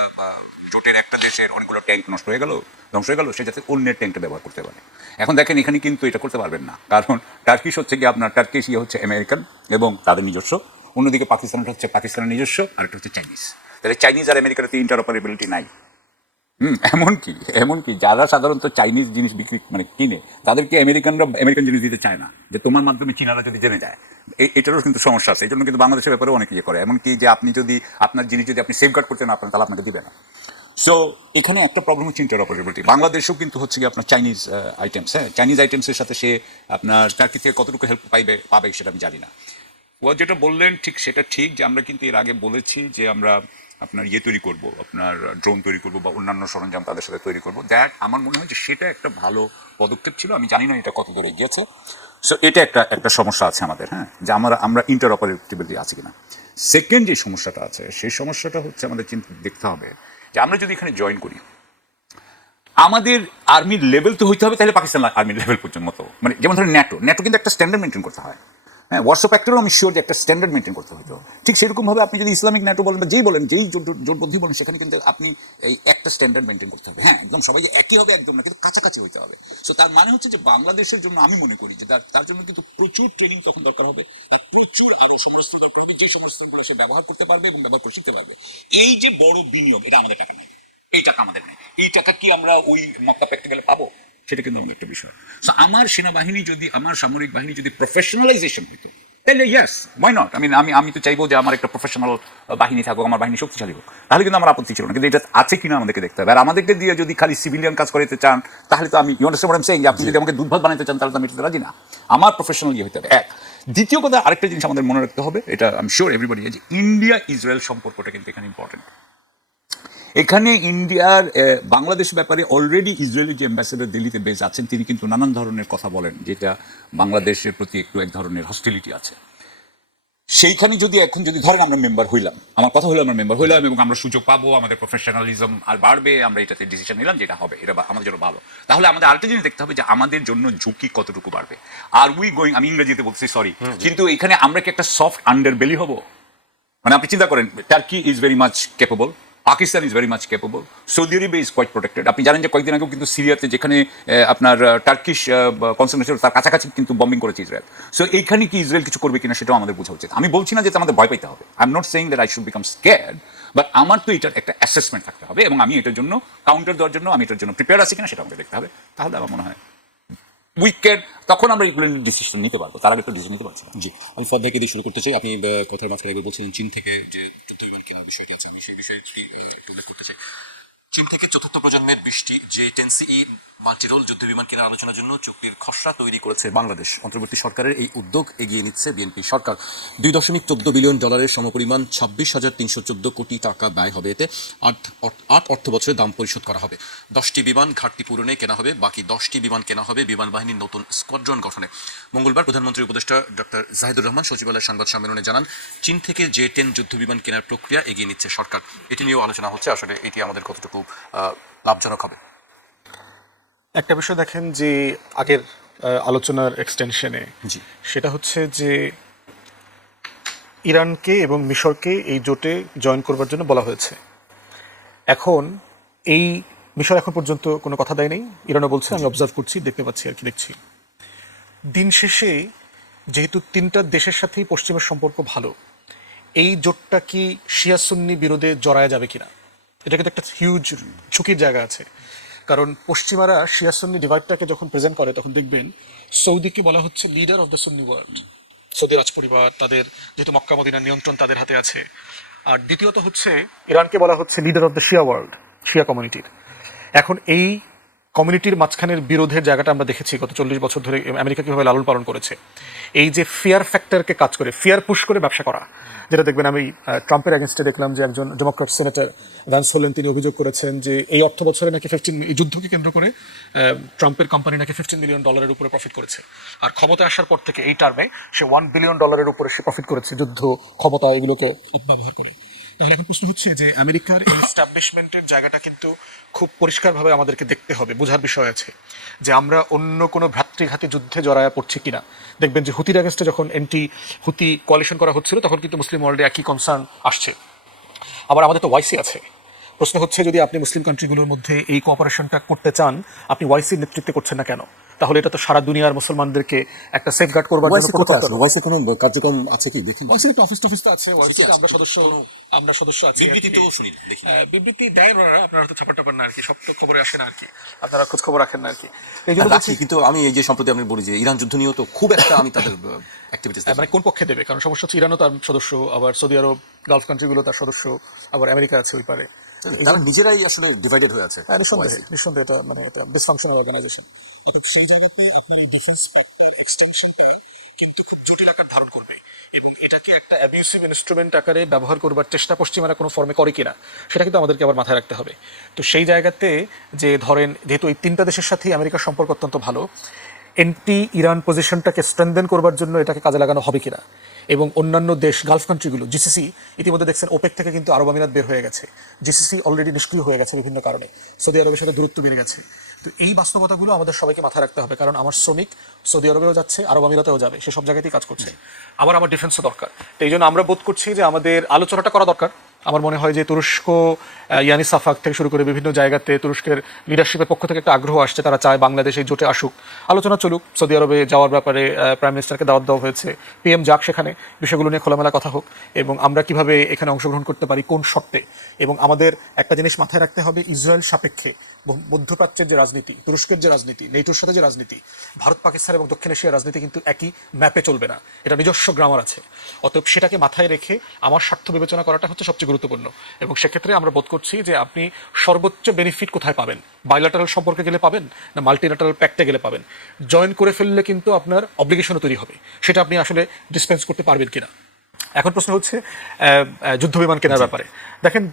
জোটের একটা দেশের অনেকগুলো ট্যাঙ্ক নষ্ট হয়ে গেল, ধ্বংস হয়ে গেল, সে যাতে অন্যের ট্যাঙ্কটা ব্যবহার করতে পারে। এখন দেখেন এখানে কিন্তু এটা করতে পারবেন না, কারণ টার্কিশ হচ্ছে কি আপনার টার্কিশ ইয়ে হচ্ছে আমেরিকান এবং তাদের নিজস্ব, অন্যদিকে পাকিস্তানটা হচ্ছে পাকিস্তানের নিজস্ব, আর একটা হচ্ছে চাইনিজ। তাহলে চাইনিজ আর আমেরিকার তো ইন্টারঅপারেবিলিটি নাই। এমনকি যারা সাধারণত চাইনিজ জিনিস বিক্রি মানে কিনে তাদেরকে আমেরিকান জিনিস দিতে চায় না, যে তোমার মাধ্যমে চীনারা যদি জেনে যায়। এটারও কিন্তু সমস্যা আছে। এই জন্য কিন্তু বাংলাদেশের ব্যাপারে অনেক ইয়ে করে, এমনকি যে আপনি যদি আপনার জিনিস যদি আপনি সেফগার্ড করতে না পারেন তাহলে আপনাকে দিবে না। সো এখানে একটা প্রবলেম হচ্ছে ইন্টারঅপারেবিলিটি। বাংলাদেশেও কিন্তু হচ্ছে কি আপনার চাইনিজ আইটেমস, হ্যাঁ চাইনিজ আইটেমসের সাথে সে আপনার টার্কি থেকে কতটুকু হেল্প পাবে সেটা আমি জানি না। ও যেটা বললেন ঠিক সেটা ঠিক, যে আমরা কিন্তু এর আগে বলেছি যে আমরা আপনার ইয়ে তৈরি করব, আপনার ড্রোন তৈরি করব বা অন্যান্য সরঞ্জাম তাদের সাথে তৈরি করব। দ্যাট আমার মনে হয় যে সেটা একটা ভালো পদক্ষেপ ছিল। আমি জানি না এটা কত দূরে গিয়েছে। সো এটা একটা সমস্যা আছে আমাদের, হ্যাঁ, যে আমরা ইন্টারঅপারেবিলিটি আছে কিনা। সেকেন্ড যে সমস্যাটা আছে সেই সমস্যাটা হচ্ছে আমাদের দেখতে হবে যে আমরা যদি এখানে জয়েন করি, আমাদের আর্মির লেভেল তো হইতে হবে, তাহলে পাকিস্তান আর্মির লেভেল পর্যন্ত মতো, মানে যেমন ধরেন ন্যাটো কিন্তু একটা স্ট্যান্ডার্ড মেনটেন করতে হয়। হ্যাঁ, ওয়ার্সো প্যাক্টেরও আমি শিওর যে একটা স্ট্যান্ডার্ড মেনটেন করতে হতো। ঠিক সেরকমভাবে আপনি যদি ইসলামিক ন্যাটো বলেন বা যেই বলেন, যেই জোটবদ্ধি বলেন, সেখানে কিন্তু আপনি এই একটা স্ট্যান্ডার্ড মেনটেন করতে হবে। হ্যাঁ, একদম সবাই যে একই হবে একদম না, কিন্তু কাছাকাছি হইতে হবে। সো তার মানে হচ্ছে যে বাংলাদেশের জন্য আমি মনে করি যে তার জন্য কিন্তু প্রচুর ট্রেনিং তখন দরকার হবে, প্রচুর আরো সংস্থা দরকার হবে, যে সংস্থাগুলো সে ব্যবহার করতে পারবে এবং ব্যবহার করে শিখতে পারবে। এই যে বড় বিনিয়োগ, এটা আমাদের টাকা নেই, এই টাকা আমাদের নেই। এই টাকা কি আমরা ওই মক্কা প্র্যাকটিক্যালে পাবো, সেটা কিন্তু আমাদের একটা বিষয়। সো আমার সেনাবাহিনী যদি, আমার সামরিক বাহিনী যদি প্রফেশনালাইজেশন হইতো, তাহলে ইয়েস, ওয়াই নট। আমি তো চাইবো যে আমার একটা প্রফেশনাল বাহিনী থাকুক, আমার বাহিনী শক্তিশালী হোক, তাহলে কিন্তু আমার আপত্তি ছিল না। কিন্তু এটা আছে কিনা আমাদেরকে দেখতে হবে। আর আমাদেরকে দিয়ে যদি খালি সিভিলিয়ান কাজ করাতে চান, তাহলে তো আমি you understand what I am saying, যে আপনি যদি আমাকে দুধ ভাত বানাতে চান তাহলে তো আমি এটাতে রাজি না। আমার প্রফেশনাল ইয়ে হতে হবে। এক, দ্বিতীয় কথা, আরেকটা জিনিস আমাদের মনে রাখতে হবে, এটা আমি শিওর এভরিবডি, যে ইন্ডিয়া ইসরায়েল সম্পর্কটা কিন্তু এখানে ইম্পর্টেন্ট। এখানে ইন্ডিয়ার বাংলাদেশ ব্যাপারে অলরেডি ইসরায়েলি যে অ্যাম্বাসেডর দিল্লিতে বেস আছেন, তিনি কিন্তু নানান ধরনের কথা বলেন, যেটা বাংলাদেশের প্রতি একটু এক ধরনের হস্টিলিটি আছে। সেইখানে যদি এখন যদি ধরেন আমরা মেম্বার হইলাম, আমার কথা হলো আমরা মেম্বার হইলাম এবং আমরা সুযোগ পাবো, আমাদের প্রফেশনালিজম আর বাড়বে, আমরা এটাতে ডিসিশন নিলাম যেটা হবে, এটা আমাদের জন্য ভালো। তাহলে আমাদের আরেকটা জিনিস দেখতে হবে যে আমাদের জন্য ঝুঁকি কতটুকু বাড়বে। আর উই গোয়িং, আমি ইংরেজিতে বলছি সরি, কিন্তু এখানে আমরা কি একটা সফট আন্ডারবেলি হবো? মানে আপনি চিন্তা করেন, Turkey is very much capable, Pakistan is very much capable, Saudi Arabia is quite protected. আপনি জানেন যে কয়েকদিন আগেও কিন্তু সিরিয়াতে, যেখানে আপনার টার্কিশ কনসেন্ট্রেশন, তার কাছাকাছি কিন্তু বম্বিং করেছে ইসরায়েল। সো এইখানে কি ইসরায়েল কিছু করবে কিনা সেটাও আমাদের বোঝা উচিত। আমি বলছি না যে আমাদের ভয় পাইতে হবে, I am not saying that I should become scared, but আমার তো এটার একটা অ্যাসেসমেন্ট থাকতে হবে এবং আমি এটার জন্য কাউন্টার দেওয়ার জন্য আমি এটার জন্য প্রিপেয়ার আছি কিনা সেটা আমাকে দেখতে হবে। তাহলে আমার মনে হয় উইকেট, তখন আমরা এগুলো ডিসিশন নিতে পারবো, তার আগে একটা ডিসিশন নিতে পারছি না। জি, আমি ফদ ভাইকে দিয়ে শুরু করতে চাই। আপনি কথার মাঝখানে একবার বলছিলেন চীন থেকে যে যুদ্ধ বিমান কেনার বিষয়টি আছে, আমি সেই বিষয়ে একটু উল্লেখ করতে চাই। চীন থেকে চতুর্থ প্রজন্মের 20টি J-10CE মাল্টিরোল যুদ্ধ বিমান কেনার আলোচনার জন্য চুক্তির খসড়া তৈরি করেছে বাংলাদেশ। অন্তর্বর্তী সরকারের এই উদ্যোগ এগিয়ে নিচ্ছে বিএনপি সরকার। $2.14 বিলিয়ন সমপরিমাণ 26,314 কোটি টাকা ব্যয় হবে এতে। 8 অর্থ বছরে দাম পরিশোধ করা হবে। 10টি বিমান ঘাটতি পূরণে কেনা হবে, বাকি 10টি বিমান কেনা হবে বিমান বাহিনীর নতুন স্কোয়াড্রন গঠনে। মঙ্গলবার প্রধানমন্ত্রী উপদেষ্টা ডক্টর জাহিদুর রহমান সচিবালয়ের সংবাদ সম্মেলনে জানান, চীন থেকে J-10 যুদ্ধ বিমান কেনার প্রক্রিয়া এগিয়ে নিচ্ছে সরকার। এটি নিয়েও আলোচনা হচ্ছে, আসলে এটি আমাদের কতটুকু লাভজনক হবে। একটা বিষয় দেখেন যে আগের আলোচনার এক্সটেনশনে, জি, সেটা হচ্ছে যে ইরানকে এবং মিশরকে এই জোটে জয়েন করবার জন্য বলা হয়েছে। এখন এই মিশর এখন পর্যন্ত কোনো কথা দেয় নেই, ইরানও বলছে আমি অবজার্ভ করছি, দেখতে পাচ্ছি আর কি দেখছি। দিন শেষে যেহেতু তিনটা দেশের সাথেই পশ্চিমের সম্পর্ক ভালো, এই জোটটা কি শিয়া সুন্নি বিরোধে জড়ায় যাবে কিনা, এটা কিন্তু একটা হিউজ ঝুঁকির জায়গা আছে। কারণ পশ্চিমারা শিয়া সুন্নি ডিভাইডটাকে যখন প্রেজেন্ট করে তখন দেখবেন সৌদিকে বলা হচ্ছে leader of the Sunni world, Saudi রাজ পরিবার, তাদের যেহেতু মক্কা মদিনার নিয়ন্ত্রণ তাদের হাতে আছে। আর দ্বিতীয়ত হচ্ছে ইরানকে বলা হচ্ছে leader of the Shia world, Shia কমিউনিটির। এখন এই কমিউনিটির মাঝখানের বিরোধের জায়গাটা আমরা দেখেছি গত 40 বছর ধরে আমেরিকা কীভাবে লালন পালন করেছে। এই যে ফিয়ার ফ্যাক্টরকে কাজ করে, ফিয়ার পুশ করে ব্যবসা করা, যেটা দেখবেন আমি ট্রাম্পের এগেনস্টে দেখলাম যে একজন ডেমোক্র্যাট সেনেটর ভ্যান্স হোলেন তিনি অভিযোগ করেছেন যে এই অর্থ বছরে নাকি এই যুদ্ধকে কেন্দ্র করে ট্রাম্পের কোম্পানি নাকি $15 মিলিয়ন উপরে প্রফিট করেছে। আর ক্ষমতায় আসার পর থেকে এই টার্মে সে $1 বিলিয়ন উপরে সে প্রফিট করেছে যুদ্ধ, ক্ষমতা এগুলোকে অপব্যবহার করে। তাহলে এখন প্রশ্ন হচ্ছে যে আমেরিকার এস্টাবলিশমেন্টের জায়গাটা কিন্তু খুব পরিষ্কারভাবে আমাদেরকে দেখতে হবে, বোঝার বিষয় আছে যে আমরা অন্য কোনো ভ্রাতৃঘাতী যুদ্ধে জড়ায় পড়ছি কিনা। দেখবেন যে হুতির এগেনস্টে যখন হুতি কোয়ালিশন করা হচ্ছিল তখন কিন্তু মুসলিম ওয়ার্ল্ডে একই কনসার্ন আসছে। আবার আমাদের তো ওয়াইসি আছে। প্রশ্ন হচ্ছে যদি আপনি মুসলিম কান্ট্রিগুলোর মধ্যে এই কোঅপারেশনটা করতে চান, আপনি ওয়াইসির নেতৃত্বে করছেন না কেন? তাহলে এটা তো সারা দুনিয়ার মুসলমানদেরকে একটা সেফগার্ড করবার জন্য ওয়াইসি কোথায় আসলে ওয়াইসি কোনো কার্যক্রম আছে কি দেখি ওয়াইসির একটা অফিস টফিস তো আছে, ওয়াইসিতে আমরা সদস্য আছি। বিবৃতি তো শুনি দেখি। বিবৃতি দেয় ওনারা, আপনারা তো ছাপা টাপার না আর কি, সব তো খবরে আসে না আর কি, আপনারা খোঁজ খবর রাখেন না আর কি। এই জন্য রাখি, কিন্তু আমি এই যে সম্প্রতি আপনি বলি যে ইরান যুদ্ধ নিয়েও তো খুব একটা আমি তাদের অ্যাক্টিভিটিস মানে কোন পক্ষে দেবে, কারণ সমস্যা হচ্ছে ইরানও তার সদস্য, আবার সৌদি আরব, গালফ কান্ট্রিগুলো তার সদস্য, আবার আমেরিকা আছে ওই পারে। তারা নিজেরাই আসলে ডিভাইডেড হয়ে আছে। হ্যাঁ, নিঃসন্দেহে এটা মানে এটা ডিসফাংশনাল অর্গানাইজেশন। এখন সেই জায়গাতে আপনার এই ডিফেন্স এক্সটেনশনটা কিন্তু খুব জটিল আকার ধারণ করবে, এবং এটাকে একটা অ্যাবিউসিভ ইনস্ট্রুমেন্ট আকারে ব্যবহার করবার চেষ্টা পশ্চিমারা কোনো ফর্মে করে কিনা সেটা কিন্তু আমাদেরকে আবার মাথায় রাখতে হবে। তো সেই জায়গাতে যে ধরেন, যেহেতু এই তিনটা দেশের সাথেই আমেরিকার সম্পর্ক অত্যন্ত ভালো, এন্টি ইরান পজিশনটাকে স্ট্রেনদেন করবার জন্য এটাকে কাজে লাগানো হবে কিনা, এবং অন্যান্য দেশ গালফ কান্ট্রিগুলো জিসিসি, ইতিমধ্যে দেখছেন ওপেক থেকে কিন্তু আরব আমিরাত বের হয়ে গেছে, জিসিসি অলরেডি নিষ্ক্রিয় হয়ে গেছে বিভিন্ন কারণে, সৌদি আরবের সাথে দূরত্ব বেড়ে গেছে। তো এই বাস্তবতাগুলো আমাদের সবাইকে মাথায় রাখতে হবে, কারণ আমার শ্রমিক সৌদি আরবেও যাচ্ছে, আরব আমিরাতেও যাবে, সে সব জায়গাতেই কাজ করছে, আবার আমার ডিফেন্সও দরকার। তো এই জন্য আমরা বোধ করছি যে আমাদের আলোচনাটা করা দরকার। আমার মনে হয় যে তুরস্ক, ইয়ানি সাফাক থেকে শুরু করে বিভিন্ন জায়গাতে তুরস্কের লিডারশিপের পক্ষ থেকে একটা আগ্রহ আসছে, তারা চায় বাংলাদেশ এই জোটে আসুক, আলোচনা চলুক, সৌদি আরবে যাওয়ার ব্যাপারে প্রাইম মিনিস্টারকে দাওয়াত দেওয়া হয়েছে, পিএম যাক, সেখানে বিষয়গুলো নিয়ে খোলামেলা কথা হোক, এবং আমরা কিভাবে এখানে অংশগ্রহণ করতে পারি, কোন শর্তে। এবং আমাদের একটা জিনিস মাথায় রাখতে হবে, ইসরায়েল সাপেক্ষে মধ্যপ্রাচ্যের যে রাজনীতি, তুরস্কের যে রাজনীতি, নেটোর সাথে যে রাজনীতি, ভারত পাকিস্তান এবং দক্ষিণ এশিয়ার রাজনীতি কিন্তু একই ম্যাপে চলবে না, এটা নিজস্ব গ্রামার আছে। অতএব সেটাকে মাথায় রেখে আমার স্বার্থ বিবেচনা করাটা হচ্ছে সবচেয়ে গুরুত্বপূর্ণ, এবং সেক্ষেত্রে আমরা বোধ করছি যে আপনি সর্বোচ্চ বেনিফিট কোথায় পাবেন, বাইল্যাটারাল সম্পর্কে গেলে পাবেন না মাল্টিল্যাটারাল প্যাক্টে গেলে পাবেন। জয়েন করে ফেললে কিন্তু আপনার অব্লিগেশনও তৈরি হবে, সেটা আপনি আসলে ডিসপেন্স করতে পারবেন কিনা। এখন প্রশ্ন হচ্ছে যুদ্ধ বিমান কেনার ব্যাপারে। দেখেন,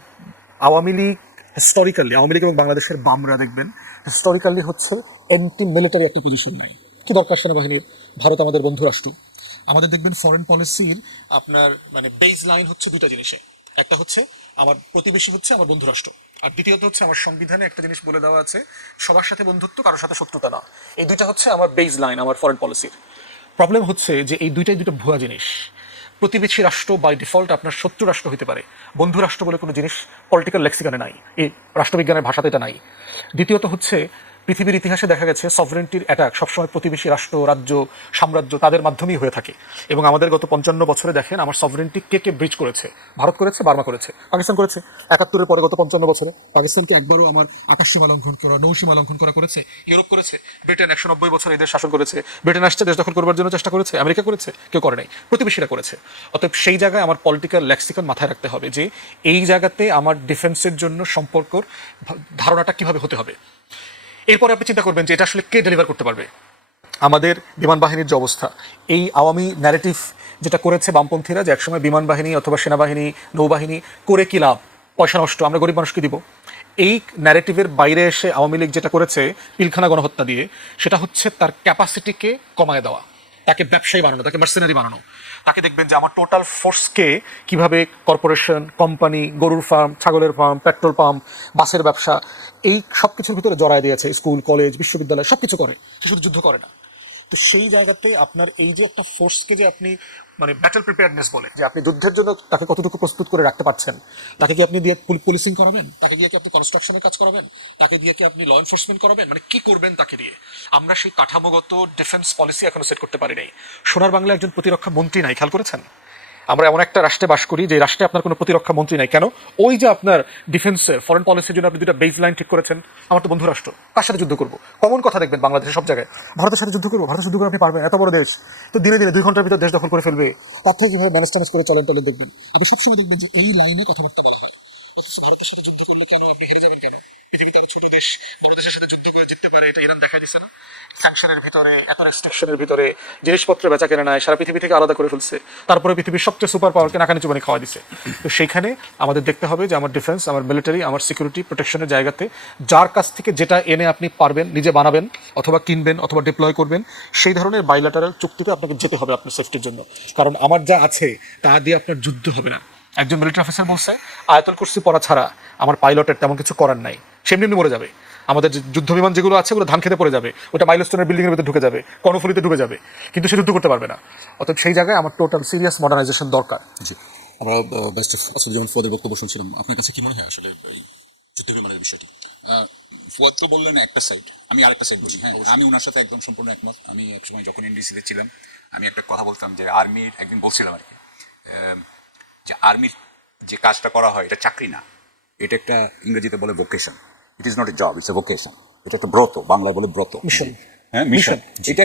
আওয়ামী লীগ হিস্টোরিক্যালি, আওয়ামী লীগ এবং বাংলাদেশের বামরা দেখবেন হিস্টোরিক্যালি হচ্ছে অ্যান্টি মিলিটারি একটা পজিশন নাই। কি দরকার সেনাবাহিনীর, ভারত আমাদের বন্ধু রাষ্ট্র। আমাদের দেখবেন ফরেন পলিসির আপনার মানে বেস লাইন হচ্ছে দুইটা জিনিসে, একটা হচ্ছে আমার প্রতিবেশী হচ্ছে আমার বন্ধু রাষ্ট্র, আর দ্বিতীয়ত হচ্ছে আমার সংবিধানে একটা জিনিস বলে দেওয়া আছে, সবার সাথে বন্ধুত্ব, কারোর সাথে শত্রুতা না। এই দুইটা হচ্ছে আমার বেস লাইন আমার ফরেন পলিসির। প্রবলেম হচ্ছে যে এই দুইটা ভুয়া জিনিস। প্রতিবেশী রাষ্ট্র বাই ডিফল্ট আপনার শত্রু রাষ্ট্র হতে পারে, বন্ধু রাষ্ট্র বলে কোনো জিনিস পলিটিক্যাল লেক্সিকানে নাই, এই রাষ্ট্রবিজ্ঞানের ভাষাতে এটা নাই। দ্বিতীয়ত হচ্ছে পৃথিবীর ইতিহাসে দেখা গেছে সভরেন্টির অ্যাটাক সবসময় প্রতিবেশী রাষ্ট্র, রাজ্য, সাম্রাজ্য তাদের মাধ্যমেই হয়ে থাকে, এবং আমাদের গত 55 বছরে দেখেন আমার সভরেন্টি কে কে ব্রিচ করেছে। ভারত করেছে, বার্মা করেছে, পাকিস্তান করেছে। 71-এর পরে গত 55 বছরে পাকিস্তানকে একবারও আমার আকাশ সীমা লঙ্ঘন করা, নৌসীমা লঙ্ঘন করা করেছে। ইউরোপ করেছে, ব্রিটেন 190 বছর এদের শাসন করেছে, ব্রিটেন আসছে দেশ দখল করবার জন্য চেষ্টা করেছে, আমেরিকা করেছে, কেউ করে নাই, প্রতিবেশীরা করেছে। অতএব সেই জায়গায় আমার পলিটিক্যাল লেক্সিকন মাথায় রাখতে হবে যে এই জায়গাতে আমার ডিফেন্সের জন্য সম্পর্কর ধারণাটা কিভাবে হতে হবে। এরপরে আপনি চিন্তা করবেন যে এটা আসলে কে ডেলিভার করতে পারবে। আমাদের বিমান বাহিনীর যে অবস্থা, এই আওয়ামী ন্যারেটিভ যেটা করেছে বামপন্থীরা, যে একসময় বিমান বাহিনী অথবা সেনাবাহিনী, নৌবাহিনী করে কি লাভ, পয়সা নষ্ট, আমরা গরিব মানুষকে দিব, এই ন্যারেটিভের বাইরে এসে আওয়ামী লীগ যেটা করেছে পিলখানা গণহত্যা দিয়ে, সেটা হচ্ছে তার ক্যাপাসিটিকে কমায় দেওয়া, তাকে ব্যবসায়ী বানানো, তাকে মার্সেনারি বানানো। তাকে দেখবেন যে আমার টোটাল ফোর্সকে কিভাবে কর্পোরেশন, কোম্পানি, গরুর ফার্ম, ছাগলের ফার্ম, পেট্রোল পাম্প, বাসের ব্যবসা, এই সব কিছুর ভিতরে জড়ায় দিয়েছে, স্কুল, কলেজ, বিশ্ববিদ্যালয় সব কিছু করে, সে শুধু যুদ্ধ করে না। তো সেই জায়গাতে আপনার এই যে একটা ফোর্সকে যে আপনি মানে ব্যাটল প্রিপেয়ারনেস বলে, যে আপনি যুদ্ধের জন্য তাকে কতটুকু প্রস্তুত করে রাখতে পারছেন, তাকে কি আপনি দিয়ে পুলিশিং করাবেন, তাকে দিয়ে কি আপনি কনস্ট্রাকশনের কাজ করাবেন, তাকে দিয়ে কি আপনি ল এনফোর্সমেন্ট করাবেন, মানে কি করবেন তাকে দিয়ে। আমরা সেই কাঠামোগত ডিফেন্স পলিসি এখনো সেট করতে পারি নাই। সোনার বাংলা একজন প্রতিরক্ষা মন্ত্রী নাই, খেয়াল করেছেন? আমরা এমন একটা রাষ্ট্রে বাস করি যে রাষ্ট্রে আপনার কোনো প্রতিরক্ষা মন্ত্রী নাই। কেন? ওই যে আপনার ডিফেন্সের ফরেন পলিসির জন্য আপনি দুটা বেস লাইন ঠিক করেছেন, আমার তো বন্ধু রাষ্ট্র, কার সাথে যুদ্ধ করবো, কমন কথা দেখবেন বাংলাদেশের সব জায়গায়, ভারতের সাথে যুদ্ধ করবো, ভারতের যুদ্ধ করে আপনি পারবেন, এত বড় দেশ তো দিনে দিনে 2 ঘন্টার ভিতর দেশ দখল করে ফেলবে, তার থেকে কিভাবে ম্যানেজ ট্যানেজ করে চলেন টলেন দেখবেন। আপনি সবসময় দেখবেন যে এই লাইনে কথাবার্তা বলা হয়। অথচ ভারতের সাথে যুদ্ধ করলে কেন আপনি হেরে যাবেন কেন? পৃথিবীতে আরো ছোট দেশ বড় দেশের সাথে যুদ্ধ করে জিততে পারে, এটা ইরান দেখাই দিচ্ছে না। স্যাংশনের ভিতরে, এত রেস্ট্রিকশনের ভিতরে জিনিসপত্র বেচা কেনা নাই, সারা পৃথিবী থেকে আলাদা করে ফেলছে, তারপরে পৃথিবীর সবচেয়ে সুপার পাওয়ারকে নাকানি চুবানি খাওয়া দিছে। তো সেইখানে আমাদের দেখতে হবে যে আমার ডিফেন্স, আমার মিলিটারি, আমার সিকিউরিটি প্রোটেকশনের জায়গাতে যার কাছ থেকে যেটা এনে আপনি পারবেন নিজে বানাবেন অথবা কিনবেন অথবা ডিপ্লয় করবেন, সেই ধরনের বাইল্যাটারাল চুক্তিতে আপনাকে যেতে হবে আপনার সেফটির জন্য। কারণ আমার যা আছে তা দিয়ে আপনার যুদ্ধ হবে না। একজন মিলিটারি অফিসার বলছে আয়াতুল কুরসি পড়া ছাড়া আমার পাইলটের তেমন কিছু করার নাই, সেমনি মরে যাবে। আমাদের যে যুদ্ধ বিমান যেগুলো আছে ওগুলো ধান খেতে পড়ে যাবে, ওটা মাইলস্টোনের বিল্ডিং এর ভিতরে ঢুকে যাবে, কর্ণফুলিতে ঢুকে যাবে, কিন্তু সে যুদ্ধ করতে পারবে না। অতএব সেই জায়গায় আমার টোটাল সিরিয়াস মডার্নাইজেশন দরকার। জি, আমরা বেস্ট অফ আসলে যেমন ফদের বক্তব্য শুনছিলাম, আপনার কাছে কি মনে হয় আসলে এই যুদ্ধ বিমানের বিষয়টি? ফুয়াদ তো বললেন একটা সাইড, আমি আরেকটা সাইড বলি। হ্যাঁ, আমি ওনার সাথে একদম সম্পূর্ণ একমত। আমি একসময় যখন এনডিসিতে ছিলাম আমি একটা কথা বলতাম যে আর্মির, একদিন বলছিলাম আর কি, যে আর্মির যে কাজটা করা হয় এটা চাকরি না, এটা একটা ইংরেজিতে বলে vocation. It is not a job, it's a vocation. এটা একটা ব্রত, বাংলায় বলে ব্রত, মিশন। হ্যাঁ মিশন।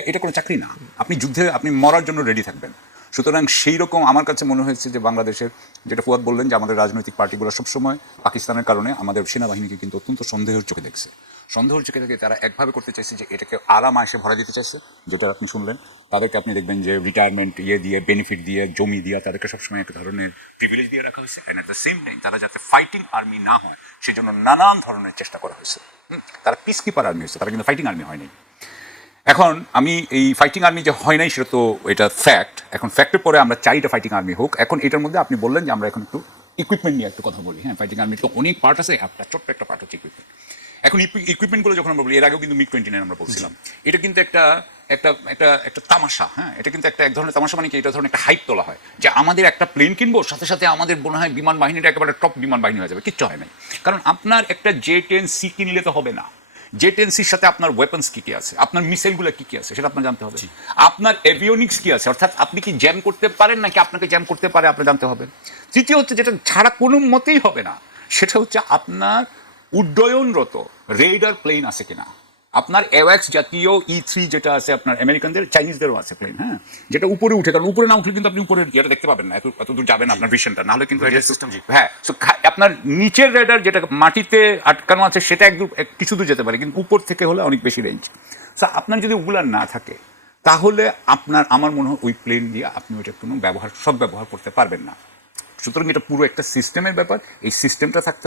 এটা কোনো চাকরি না। আপনি যুদ্ধে আপনি মরার জন্য রেডি থাকবেন। সুতরাং সেই রকম আমার কাছে মনে হয়েছে যে বাংলাদেশের, যেটা ফুয়াদ বললেন যে আমাদের রাজনৈতিক পার্টিগুলো সবসময় পাকিস্তানের কারণে আমাদের সেনাবাহিনীকে কিন্তু অত্যন্ত সন্দেহের চোখে দেখছে। সন্দেহের চোখে থেকে তারা একভাবে করতে চাইছে যে এটাকে আরাম আয়সে ভরা দিতে চাইছে, যেটা আপনি শুনলেন। তাদেরকে আপনি দেখবেন যে রিটায়ারমেন্ট দিয়ে, বেনিফিট দিয়ে, জমি দিয়ে তাদেরকে সবসময় একটা ধরনের প্রিভিলেজ দিয়ে রাখা হয়েছে। And at the same time তারা যাতে ফাইটিং আর্মি না হয় সেজন্য নানান ধরনের চেষ্টা করা হয়েছে। তারা পিস কিপার আর্মি হয়েছে, তারা কিন্তু ফাইটিং আর্মি হয়নি। এখন আমি এই ফাইটিং আর্মি যে হয় নাই সেটা তো এটা ফ্যাক্ট। এখন ফ্যাক্টের পরে আমরা চাই এটা ফাইটিং আর্মি হোক। এখন এটার মধ্যে আপনি বললেন যে আমরা এখন একটু ইকুইপমেন্ট নিয়ে একটু কথা বলি। হ্যাঁ, ফাইটিং আর্মির তো অনেক পার্ট আছে, একটা ছোট্ট একটা পার্ট হচ্ছে ইকুইপমেন্ট। এখন ইকুইপমেন্টগুলো যখন আমরা বলি, এর আগেও কিন্তু MiG-29 আমরা বলছিলাম, এটা কিন্তু একটা একটা একটা একটা তামাশা। হ্যাঁ, এটা কিন্তু এক ধরনের তামাশা, মানে কি, এটা ধরনের একটা হাইপ তোলা হয় যে আমাদের একটা প্লেন কিনবো, সাথে সাথে আমাদের মনে হয় বিমান বাহিনীটা একেবারে টপ বিমান বাহিনী হয়ে যাবে। কিচ্ছু হয় নাই। কারণ আপনার একটা J-10C কিনলে তো হবে না। J-10Cর সাথে আপনার ওয়েপন্স কি কি আছে, আপনার মিসাইলগুলো কি কি আছে সেটা আপনার জানতে হবে। আপনার এভিওনিক্স কি আছে, অর্থাৎ আপনি কি জ্যাম করতে পারেন নাকি আপনাকে জ্যাম করতে পারে আপনার জানতে হবে। তৃতীয় হচ্ছে, যেটা ছাড়া কোনো মতেই হবে না, সেটা হচ্ছে আপনার উড্ডয়নরত রেইডার প্লেন আছে কিনা। আপনার অ্যাওয়াক্স জাতীয় E3 যেটা আছে আপনার আমেরিকানদের, চাইনিজদেরও আছে প্লেন। হ্যাঁ, যেটা উপরে উঠে, কারণ উপরে না উঠলে কিন্তু আপনি উপরে ইয়েটা দেখতে পাবেন না, এত দূর যাবে না আপনার ভিশনটা, নাহলে কিন্তু সিস্টেম। হ্যাঁ, সো আপনার নিচের রেডার যেটা মাটিতে আটকানো আছে সেটা একদম কিছু দূর যেতে পারে, কিন্তু উপর থেকে হলে অনেক বেশি রেঞ্জ। সো আপনার যদি ওগুলা না থাকে তাহলে আমার মনে হয় ওই প্লেন দিয়ে আপনি ওইটা কোনো ব্যবহার করতে পারবেন না। সুতরাং এটা পুরো একটা সিস্টেমের ব্যাপার। এই সিস্টেমটা থাকতে